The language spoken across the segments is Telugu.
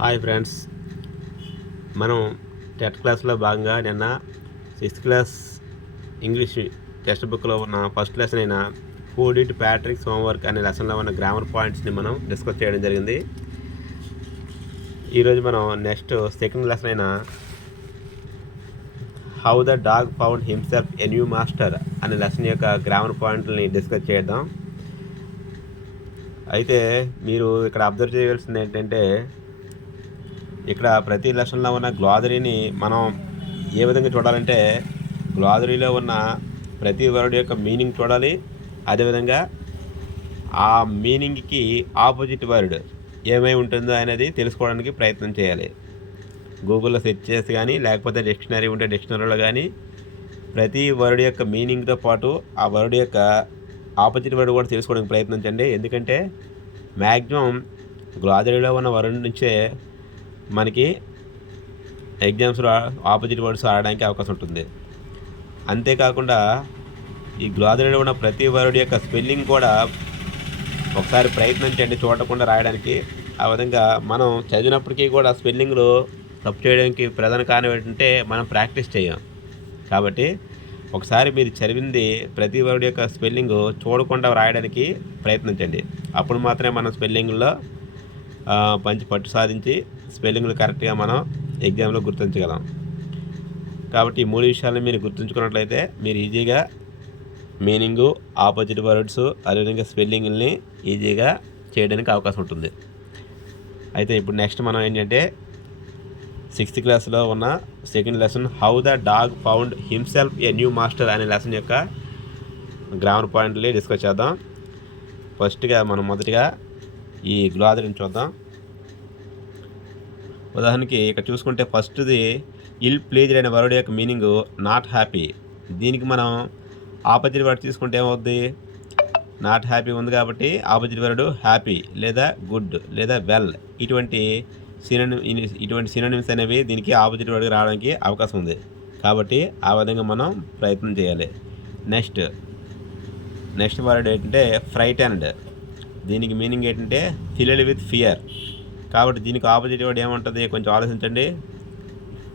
హాయ్ ఫ్రెండ్స్, మనం టెట్ క్లాస్లో భాగంగా నిన్న 6th క్లాస్ ఇంగ్లీష్ టెక్స్ట్ బుక్లో ఉన్న ఫస్ట్ లెసన్ అయిన హూ డిడ్ ప్యాట్రిక్స్ హోంవర్క్ అనే లెసన్లో ఉన్న గ్రామర్ పాయింట్స్ని మనం డిస్కస్ చేయడం జరిగింది. ఈరోజు మనం నెక్స్ట్ సెకండ్ లెసన్ అయిన how the dog found himself a new master అనే లెసన్ యొక్క గ్రామర్ పాయింట్లని డిస్కస్ చేద్దాం. అయితే మీరు ఇక్కడ అబ్జర్వ్ చేయవలసింది ఏంటంటే, ఇక్కడ ప్రతి లెసన్లో ఉన్న గ్లాజరీని మనం ఏ విధంగా చూడాలంటే, గ్లాజరీలో ఉన్న ప్రతి వర్డ్ యొక్క మీనింగ్ చూడాలి. అదేవిధంగా ఆ మీనింగ్కి ఆపోజిట్ వర్డ్ ఏమై ఉంటుందో అనేది తెలుసుకోవడానికి ప్రయత్నం చేయాలి. గూగుల్లో సెర్చ్ చేసి కానీ, లేకపోతే డిక్షనరీ ఉంటే డిక్షనరీలో కానీ ప్రతి వర్డ్ యొక్క మీనింగ్తో పాటు ఆ వర్డ్ యొక్క ఆపోజిట్ వర్డ్ కూడా తెలుసుకోవడానికి ప్రయత్నించండి. ఎందుకంటే మ్యాక్సిమం గ్లాజరీలో ఉన్న వర్డ్ నుంచే మనకి ఎగ్జామ్స్లో ఆపోజిట్ వర్డ్స్ ఆడడానికి అవకాశం ఉంటుంది. అంతేకాకుండా ఈ గ్లాజరీలో ఉన్న ప్రతి వర్డ్ యొక్క స్పెల్లింగ్ కూడా ఒకసారి ప్రయత్నించండి చూడకుండా రాయడానికి. ఆ విధంగా మనం చదివినప్పటికీ కూడా స్పెల్లింగ్లో తప్పు చేయడానికి ప్రధాన కారణం ఏంటంటే మనం ప్రాక్టీస్ చేయం. కాబట్టి ఒకసారి మీరు చదివింది ప్రతి వర్డ్ యొక్క స్పెల్లింగ్ చూడకుండా రాయడానికి ప్రయత్నించండి. అప్పుడు మాత్రమే మనం స్పెల్లింగ్లో మంచి పట్టు సాధించి స్పెల్లింగ్లు కరెక్ట్గా మనం ఎగ్జామ్లో గుర్తించగలం. కాబట్టి ఈ 3 విషయాలను మీరు గుర్తుంచుకున్నట్లయితే మీరు ఈజీగా మీనింగు, ఆపోజిట్ వర్డ్స్, అదేవిధంగా స్పెల్లింగ్ని ఈజీగా చేయడానికి అవకాశం ఉంటుంది. అయితే ఇప్పుడు నెక్స్ట్ మనం ఏంటంటే 6th క్లాస్లో ఉన్న second lesson how the dog found himself a new master అనే లెసన్ యొక్క గ్రామర్ పాయింట్ని డిస్కస్ చేద్దాం. ఫస్ట్గా మనం మొదటిగా ఈ గ్లాజరీని చూద్దాం. ఉదాహరణకి ఇక్కడ చూసుకుంటే ఫస్ట్ది ఇల్ ప్లీజ్డ్ అనే వర్డ్ యొక్క మీనింగ్ నాట్ హ్యాపీ. దీనికి మనం ఆపోజిట్ వర్డ్ తీసుకుంటే ఏమవుద్ది? నాట్ హ్యాపీ ఉంది కాబట్టి ఆపోజిట్ వర్డ్ హ్యాపీ లేదా గుడ్ లేదా వెల్, ఇటువంటి సినోనిమ్స్ అనేవి దీనికి ఆపోజిట్ వర్డ్కి రావడానికి అవకాశం ఉంది. కాబట్టి ఆ విధంగా మనం ప్రయత్నం చేయాలి. నెక్స్ట్ వర్డ్ ఏంటంటే ఫ్రైటెన్డ్. దీనికి మీనింగ్ ఏంటంటే ఫిల్డ్ విత్ ఫియర్. కాబట్టి దీనికి ఆపోజిట్ వర్డ్ ఏముంటుంది? కొంచెం ఆలోచించండి.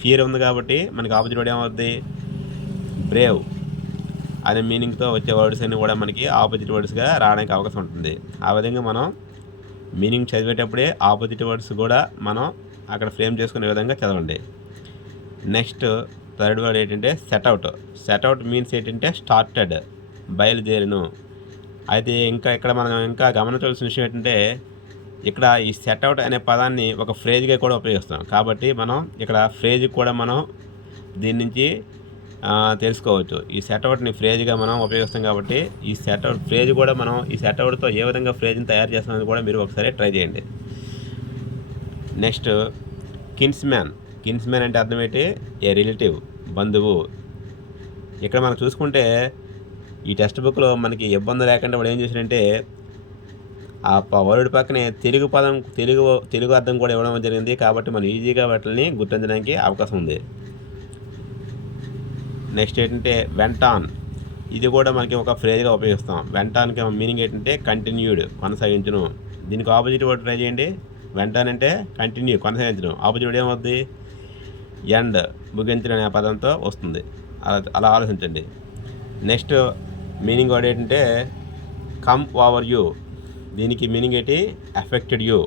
ఫియర్ ఉంది కాబట్టి మనకి ఆపోజిట్ వర్డ్ ఏమవుతుంది? బ్రేవ్ అనే మీనింగ్తో వచ్చే వర్డ్స్ అన్నీ కూడా మనకి ఆపోజిట్ వర్డ్స్గా రావడానికి అవకాశం ఉంటుంది. ఆ విధంగా మనం మీనింగ్ చదివేటప్పుడే ఆపోజిట్ వర్డ్స్ కూడా మనం అక్కడ ఫ్రేమ్ చేసుకునే విధంగా చదవండి. నెక్స్ట్ థర్డ్ వర్డ్ ఏంటంటే సెట్అవుట్. సెట్అవుట్ మీన్స్ ఏంటంటే స్టార్టెడ్, బయలుదేరును. అయితే ఇక్కడ మనం గమనించవలసిన విషయం ఏంటంటే, ఇక్కడ ఈ సెట్అవుట్ అనే పదాన్ని ఒక ఫ్రేజ్గా కూడా ఉపయోగిస్తాం. కాబట్టి మనం ఇక్కడ ఫ్రేజ్కి కూడా మనం దీని నుంచి తెలుసుకోవచ్చు. ఈ సెట్అవుట్ని ఫ్రేజ్గా మనం ఉపయోగిస్తాం కాబట్టి ఈ సెట్అవుట్ ఫ్రేజ్ కూడా మనం ఈ సెట్అవుట్తో ఏ విధంగా ఫ్రేజ్ని తయారు చేస్తామని కూడా మీరు ఒకసారి ట్రై చేయండి. నెక్స్ట్ కిన్స్మ్యాన్. కిన్స్మ్యాన్ అంటే అర్థం ఏంటి? ఏ రిలేటివ్, బంధువు. ఇక్కడ మనం చూసుకుంటే ఈ టెక్స్ట్ బుక్లో మనకి ఇబ్బంది లేకుండా వాడు ఏం చేశాడంటే ఆ వర్డ్ పక్కనే తెలుగు పదం తెలుగు అర్థం కూడా ఇవ్వడం జరిగింది. కాబట్టి మనం ఈజీగా వాటిని గుర్తించడానికి అవకాశం ఉంది. నెక్స్ట్ ఏంటంటే వెంటాన్. ఇది కూడా మనకి ఒక ఫ్రేజ్గా ఉపయోగిస్తాం. వెంటాన్కి మీనింగ్ ఏంటంటే కంటిన్యూడ్, కొనసాగించును. దీనికి ఆపోజిట్ వర్డ్ ట్రై చేయండి. వెంటాన్ అంటే కంటిన్యూ, కొనసాగించడం. ఆపోజిట్ వర్డ్ ఏమవుద్ది? ఎండ్, ముగించడం అనే పదంతో వస్తుంది. అలా ఆలోచించండి. నెక్స్ట్ మీనింగ్ వర్డ్ ఏంటంటే కమ్ ఓవర్ యూ. దీనికి మీనింగ్ ఏంటి? ఎఫెక్టెడ్ యూ,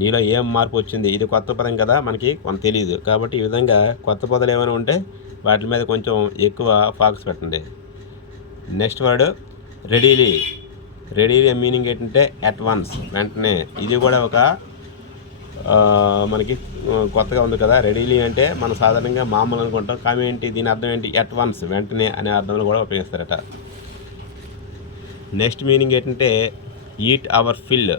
నీలో ఏం మార్పు వచ్చింది. ఇది కొత్త పదం కదా, మనకి కొంత తెలియదు. కాబట్టి ఈ విధంగా కొత్త పదాలు ఏమైనా ఉంటే వాటి మీద కొంచెం ఎక్కువ ఫోకస్ పెట్టండి. Next word readily. Readily meaning ఏంటంటే అట్ వన్స్, వెంటనే. ఇది కూడా ఒక మనకి కొత్తగా ఉంది కదా. రెడీలీ అంటే మనం సాధారణంగా మామూలు అనుకుంటాం, కానీ ఏంటి దీని అర్థం ఏంటి? అట్ వన్స్, వెంటనే అనే అర్థంలో కూడా ఉపయోగిస్తారట. నెక్స్ట్ మీనింగ్ ఏంటంటే ఈట్ అవర్ ఫిల్.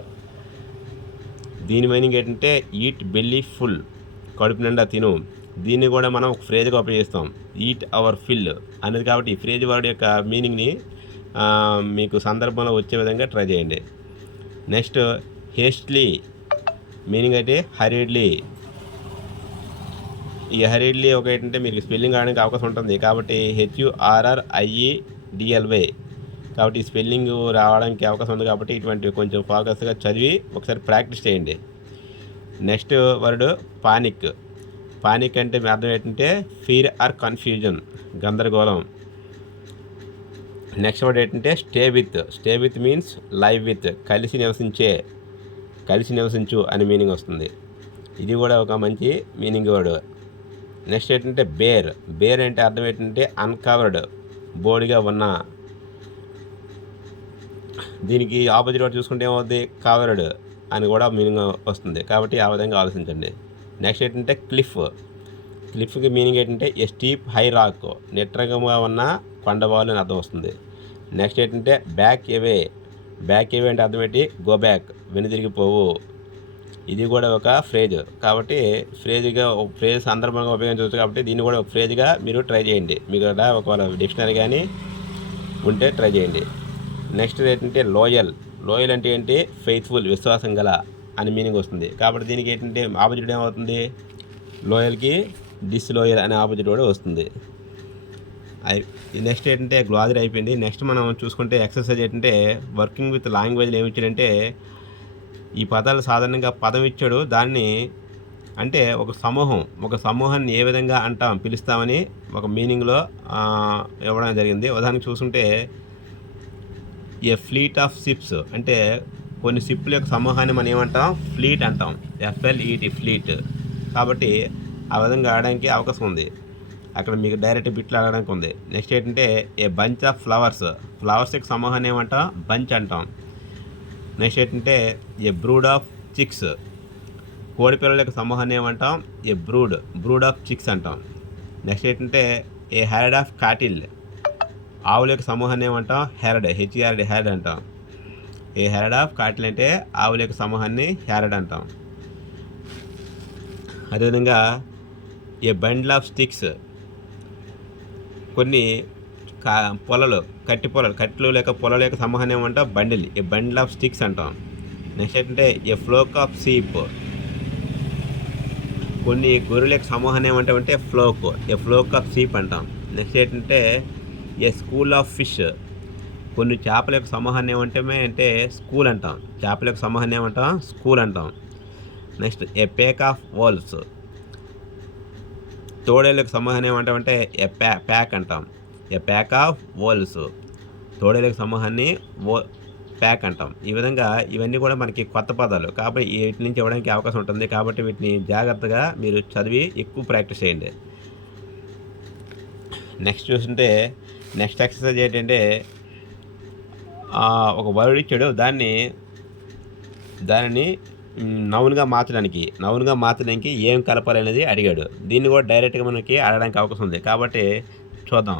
దీని మీనింగ్ ఏంటంటే ఈట్ బెల్లీ ఫుల్, కడుపు నిండా తిను. దీన్ని కూడా మనం ఒక ఫ్రేజ్గా ఉపయోగిస్తాం, ఈట్ అవర్ ఫిల్ అనేది. కాబట్టి ఈ ఫ్రేజ్ వర్డ్ యొక్క మీనింగ్ని మీకు సందర్భంలో వచ్చే విధంగా ట్రై చేయండి. Next hastily. మీనింగ్ అయితే హరీడ్లీ. ఈ హరీడ్లీ ఒక ఏంటంటే మీకు స్పెల్లింగ్ ఆడడానికి అవకాశం ఉంటుంది. కాబట్టి HURRIEDLY. కాబట్టి ఈ స్పెల్లింగ్ రావడానికి అవకాశం ఉంది. కాబట్టి ఇటువంటి కొంచెం ఫోకస్గా చదివి ఒకసారి ప్రాక్టీస్ చేయండి. Next word panic. పానిక్ అంటే మీ అర్థం ఏంటంటే ఫీర్ ఆర్ కన్ఫ్యూజన్, గందరగోళం. నెక్స్ట్ వర్డ్ ఏంటంటే stay with. Stay with means live with, కలిసి నివసించు అని మీనింగ్ వస్తుంది. ఇది కూడా ఒక మంచి మీనింగ్ వర్డ్. నెక్స్ట్ ఏంటంటే బేర్. బేర్ అంటే అర్థం ఏంటంటే అన్కవర్డ్, బోడిగా ఉన్న. దీనికి ఆపోజిట్ వర్డ్ చూసుకుంటే ఏమవుతుంది, కవర్డ్ అని కూడా మీనింగ్ వస్తుంది. కాబట్టి ఆ విధంగా ఆలోచించండి. నెక్స్ట్ ఏంటంటే క్లిఫ్. క్లిఫ్కి మీనింగ్ ఏంటంటే ఏ స్టీప్ హై రాక్, నిట్రగంగా ఉన్న కొండవాళ్ళు అని అర్థం వస్తుంది. నెక్స్ట్ ఏంటంటే బ్యాక్ అవే. బ్యాక్ అవే అంటే అర్థం ఏంటి, గో బ్యాక్, వెనుదిరిగిపోవు. ఇది కూడా ఒక ఫ్రేజ్. కాబట్టి ఫ్రేజ్ సందర్భంగా ఉపయోగించవచ్చు. కాబట్టి దీన్ని కూడా ఒక ఫ్రేజ్గా మీరు ట్రై చేయండి. మీకు ఒకవేళ డిక్షనరీ కానీ ఉంటే ట్రై చేయండి. నెక్స్ట్ ఏంటంటే లోయల్. లోయల్ అంటే ఏంటి, ఫెయిత్ఫుల్, విశ్వాసం గల అని మీనింగ్ వస్తుంది. కాబట్టి దీనికి ఏంటంటే ఆపోజిట్ ఏమవుతుంది, లోయల్కి డిస్లోయల్ అనే ఆపోజిట్ కూడా వస్తుంది. నెక్స్ట్ ఏంటంటే గ్లాజరీ అయిపోయింది. నెక్స్ట్ మనం చూసుకుంటే ఎక్సర్సైజ్ ఏంటంటే వర్కింగ్ విత్ లాంగ్వేజ్లో ఏమి ఇచ్చాడంటే ఈ పదాలు సాధారణంగా పదం ఇచ్చాడు, దాన్ని అంటే ఒక సమూహాన్ని ఏ విధంగా పిలుస్తామని ఒక మీనింగ్లో ఇవ్వడం జరిగింది. ఉదాహరణకు చూసుకుంటే ఏ ఫ్లీట్ ఆఫ్ షిప్స్ అంటే కొన్ని షిప్ల యొక్క సమూహాన్ని మనం ఏమంటాం, ఫ్లీట్ అంటాం, FLET ఫ్లీట్. కాబట్టి ఆ విధంగా ఆడడానికి అవకాశం ఉంది. అక్కడ మీకు డైరెక్ట్ బిట్లు ఆడడానికి ఉంది. నెక్స్ట్ ఏంటంటే a bunch of flowers. Flowers యొక్క సమూహాన్ని ఏమంటాం, బంచ్ అంటాం. నెక్స్ట్ ఏంటంటే ఏ బ్రూడ్ ఆఫ్ చిక్స్. కోడి పిల్లల యొక్క సమూహాన్ని ఏమంటాం, ఏ బ్రూడ్ ఆఫ్ చిక్స్ అంటాం. నెక్స్ట్ ఏంటంటే ఏ హెరడ్ ఆఫ్ కాటిల్. ఆవుల యొక్క సమూహాన్ని ఏమంటాం, హెరడ్, HERD, హెరడ్ అంటాం. ఏ హెరడ్ ఆఫ్ కాటిల్ అంటే ఆవుల యొక్క సమూహాన్ని హెరడ్ అంటాం. అదేవిధంగా ఏ బండిల్ ఆఫ్ స్టిక్స్. కొన్ని కట్టెలు లేక పొలాల యొక్క సమూహాన్ని ఏమంటాం, bundle, A bundle of sticks అంటాం. నెక్స్ట్ ఏంటంటే ఏ ఫ్లోక్ ఆఫ్ షీప్. కొన్ని గొర్రెల యొక్క సమూహాన్ని ఏమంటామంటే ఏ ఫ్లోక్ ఆఫ్ షీప్ అంటాం. నెక్స్ట్ ఏంటంటే ఏ స్కూల్ ఆఫ్ ఫిష్. కొన్ని చేపల యొక్క సమూహాన్ని ఏమంటే స్కూల్ అంటాం. చేపల యొక్క సమూహాన్ని ఏమంటాం, స్కూల్ అంటాం. Next a pack of wolves. తోడేళ్ళ యొక్క సమూహాన్ని ఏమంటామంటే ఏ ప్యాక్ అంటాం. ఏ ప్యాక్ ఆఫ్ వోల్స్, తోడేళ్ళ యొక్క సమూహాన్ని ప్యాక్ అంటాం. ఈ విధంగా ఇవన్నీ కూడా మనకి కొత్త పదాలు, కాబట్టి వీటి నుంచి ఇవ్వడానికి అవకాశం ఉంటుంది. కాబట్టి వీటిని జాగ్రత్తగా మీరు చదివి ఎక్కువ ప్రాక్టీస్ చేయండి. నెక్స్ట్ చూస్తుంటే నెక్స్ట్ ఎక్సర్సైజ్ ఏంటంటే ఒక వర్డ్ ఇచ్చాడు, దానిని నౌన్గా మార్చడానికి ఏం కలపాలి అనేది అడిగాడు. దీన్ని కూడా డైరెక్ట్గా మనకి అడగడానికి అవకాశం ఉంది. కాబట్టి చూద్దాం.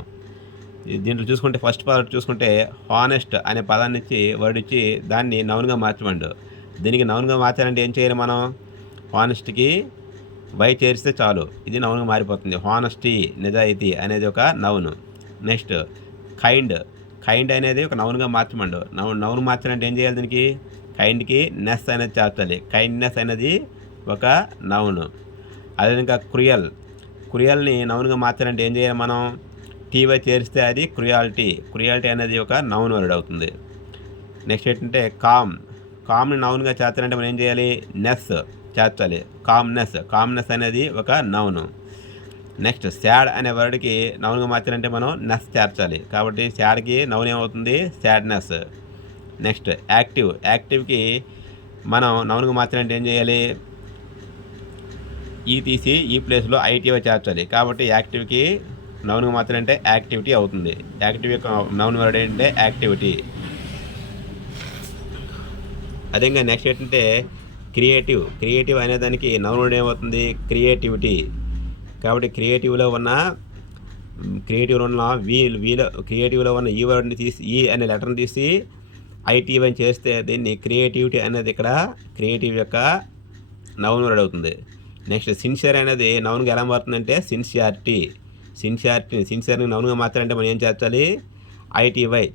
దీంట్లో చూసుకుంటే ఫస్ట్ పార్ట్ చూసుకుంటే హానెస్ట్ అనే పదాన్ని ఇచ్చి వర్డ్ ఇచ్చి దాన్ని నౌన్గా మార్చమండు. దీనికి నౌన్గా మార్చాలంటే ఏం చేయాలి మనం, హానెస్ట్కి వై చేరిస్తే చాలు, ఇది నౌన్గా మారిపోతుంది. హానెస్టీ, నిజాయితీ అనేది ఒక నౌన్. నెక్స్ట్ కైండ్ అనేది ఒక నౌన్గా మార్చమండు. నౌన్ మార్చాలంటే ఏం చేయాలి, దీనికి కైండ్కి నెస్ అనేది చేర్చాలి. కైండ్నెస్ అనేది ఒక నౌన్. అదేవిధంగా క్రుయల్ని నౌన్గా మార్చాలంటే ఏం చేయాలి మనం, TY చేరిస్తే అది క్రుయాలిటీ అనేది ఒక నౌన్ వర్డ్ అవుతుంది. నెక్స్ట్ ఏంటంటే కామ్ని నౌన్గా చేర్చాలంటే మనం ఏం చేయాలి, నెస్ చేర్చాలి. కామ్నెస్ అనేది ఒక నౌన్. నెక్స్ట్ సాడ్ అనే వర్డ్కి నౌన్గా మార్చాలంటే మనం నెస్ చేర్చాలి. కాబట్టి సాడ్కి నౌన్ ఏమవుతుంది, సాడ్నెస్. నెక్స్ట్ యాక్టివ్కి మనం నౌన్గా మార్చాలంటే ఏం చేయాలి, తీసి ఈ ప్లేస్లో ITY చేర్చాలి. కాబట్టి యాక్టివ్కి నౌన్గా మార్చాలంటే యాక్టివిటీ అవుతుంది. యాక్టివ్ యొక్క నౌన్ వర్డ్ ఏంటంటే యాక్టివిటీ. అదేవిధంగా నెక్స్ట్ ఏంటంటే క్రియేటివ్ అనే దానికి నౌన్ వర్డ్ ఏమవుతుంది, క్రియేటివిటీ. కాబట్టి క్రియేటివ్లో ఉన్న ఈ వర్డ్ని తీసి, ఈ అనే లెటర్ని తీసి ITY చేస్తే దీన్ని క్రియేటివిటీ అనేది ఇక్కడ క్రియేటివ్ యొక్క నౌన్ వర్డ్ అవుతుంది. నెక్స్ట్ సిన్సియర్ అనేది నౌన్గా ఎలా మారుతుందంటే సిన్సియర్ని నౌన్గా మార్చాలంటే మనం ఏం చేర్చాలి, ITY,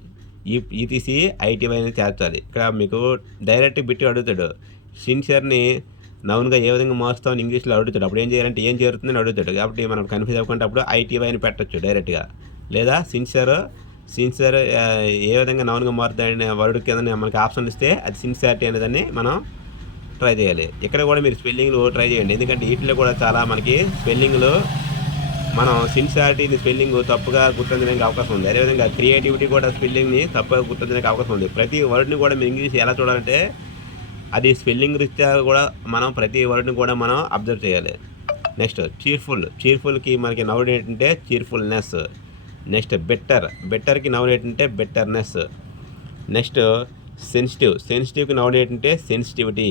ఈ తీసి ITY అనేది చేర్చాలి. ఇక్కడ మీకు డైరెక్ట్ బిట్టి అడుగుతాడు, సిన్సియర్ని నౌన్గా ఏ విధంగా మారుస్తామని ఇంగ్లీష్లో అడుగుతాడు. అప్పుడు ఏం చేయాలంటే ఏం చేరుతుందని అడుగుతాడు. కాబట్టి మనం కన్ఫ్యూజ్ అవ్వకుండా అప్పుడు ITY అని పెట్టచ్చు డైరెక్ట్గా. లేదా సిన్సియర్ ఏ విధంగా నౌన్గా మారుతాయనే వర్డ్ కింద మనకి ఆప్షన్ ఇస్తే అది సిన్సియారిటీ అనేదాన్ని మనం ట్రై చేయాలి. ఇక్కడ కూడా మీరు స్పెల్లింగ్లు ట్రై చేయండి, ఎందుకంటే వీటిలో కూడా చాలా మనకి స్పెల్లింగ్లు మనం సిన్సియారిటీని స్పెల్లింగ్ తప్పుగా గుర్తించడానికి అవకాశం ఉంది. అదేవిధంగా క్రియేటివిటీ కూడా స్పెల్లింగ్ని తప్పుగా గుర్తించడానికి అవకాశం ఉంది. ప్రతి వర్డ్ని కూడా మీరు ఇంగ్లీష్ ఎలా చూడాలంటే అది స్పెల్లింగ్ రీత్యా కూడా మనం ప్రతి వర్డ్ని కూడా మనం అబ్జర్వ్ చేయాలి. నెక్స్ట్ చీర్ఫుల్కి మనకి నౌన్ ఏంటంటే చీర్ఫుల్నెస్. నెక్స్ట్ బెటర్కి నౌన్ ఏంటంటే బెటర్నెస్. నెక్స్ట్ సెన్సిటివ్కి నౌన్ ఏంటంటే సెన్సిటివిటీ.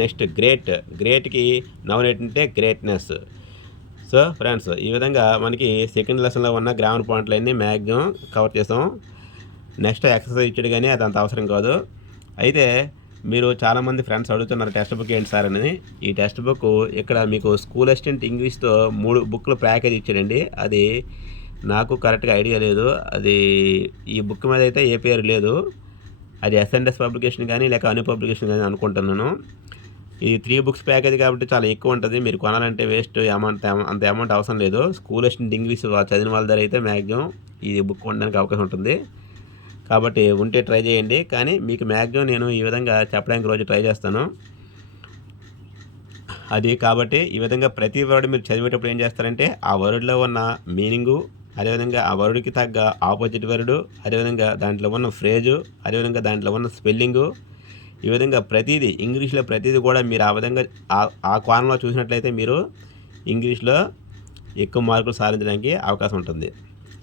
నెక్స్ట్ గ్రేట్కి నౌన్ ఏంటంటే గ్రేట్నెస్. సో ఫ్రెండ్స్, ఈ విధంగా మనకి సెకండ్ లెసన్లో ఉన్న గ్రామర్ పాయింట్లన్నీ మ్యాక్సిమం కవర్ చేసాం. నెక్స్ట్ ఎక్సర్సైజ్ ఇచ్చాడు కానీ అది అంత అవసరం కాదు. అయితే మీరు చాలామంది ఫ్రెండ్స్ అడుగుతున్నారు టెక్స్ట్ బుక్ ఏంటి సార్ అని. ఈ టెక్స్ట్ బుక్ ఇక్కడ మీకు స్కూల్ అసిస్టెంట్ ఇంగ్లీష్తో 3 బుక్లు ప్యాకేజ్ ఇచ్చాడండి. అది నాకు కరెక్ట్గా ఐడియా లేదు, అది ఈ బుక్ మీద అయితే ఏ పేరు లేదు. అది ఎస్ఎన్ఎస్ పబ్లికేషన్ కానీ లేక అన్ని పబ్లికేషన్ కానీ అనుకుంటున్నాను. ఈ 3 బుక్స్ ప్యాకేజ్ కాబట్టి చాలా ఎక్కువ ఉంటుంది. మీరు కొనాలంటే వేస్ట్ అంత అమౌంట్ అవసరం లేదు. స్కూల్ అసిస్టెంట్ ఇంగ్లీష్ చదివిన వాళ్ళ దగ్గర అయితే మ్యాక్సిమం ఈ బుక్ కొనడానికి అవకాశం ఉంటుంది. కాబట్టి ఉంటే ట్రై చేయండి. కానీ మీకు మ్యాక్సిమం నేను ఈ విధంగా చెప్పడానికి రోజు ట్రై చేస్తాను. అది కాబట్టి ఈ విధంగా ప్రతి వర్డ్ మీరు చదివేటప్పుడు ఏం చేస్తారంటే ఆ వర్డ్లో ఉన్న మీనింగు, అదేవిధంగా ఆ వర్డ్కి తగ్గ ఆపోజిట్ వర్డు, అదేవిధంగా దాంట్లో ఉన్న ఫ్రేజు, అదేవిధంగా దాంట్లో ఉన్న స్పెల్లింగు, ఈ విధంగా ప్రతిదీ ఇంగ్లీష్లో ప్రతిదీ కూడా మీరు ఆ విధంగా ఆ కోణంలో చూసినట్లయితే మీరు ఇంగ్లీష్లో ఎక్కువ మార్కులు సాధించడానికి అవకాశం ఉంటుంది.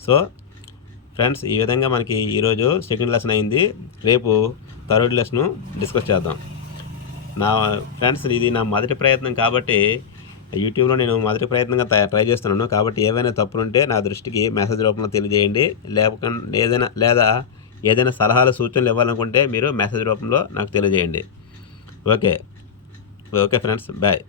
సో ఫ్రెండ్స్, ఈ విధంగా మనకి ఈరోజు సెకండ్ లెసన్ అయింది. రేపు థర్డ్ లెసన్ డిస్కస్ చేద్దాం. నా ఫ్రెండ్స్, ఇది నా మొదటి ప్రయత్నం కాబట్టి యూట్యూబ్లో నేను మొదటి ప్రయత్నంగా ట్రై చేస్తున్నాను. కాబట్టి ఏవైనా తప్పులుంటే నా దృష్టికి మెసేజ్ రూపంలో తెలియజేయండి. లేదా ఏదైనా సలహాలు సూచనలు ఇవ్వాలనుకుంటే మీరు మెసేజ్ రూపంలో నాకు తెలియజేయండి. Okay friends, bye.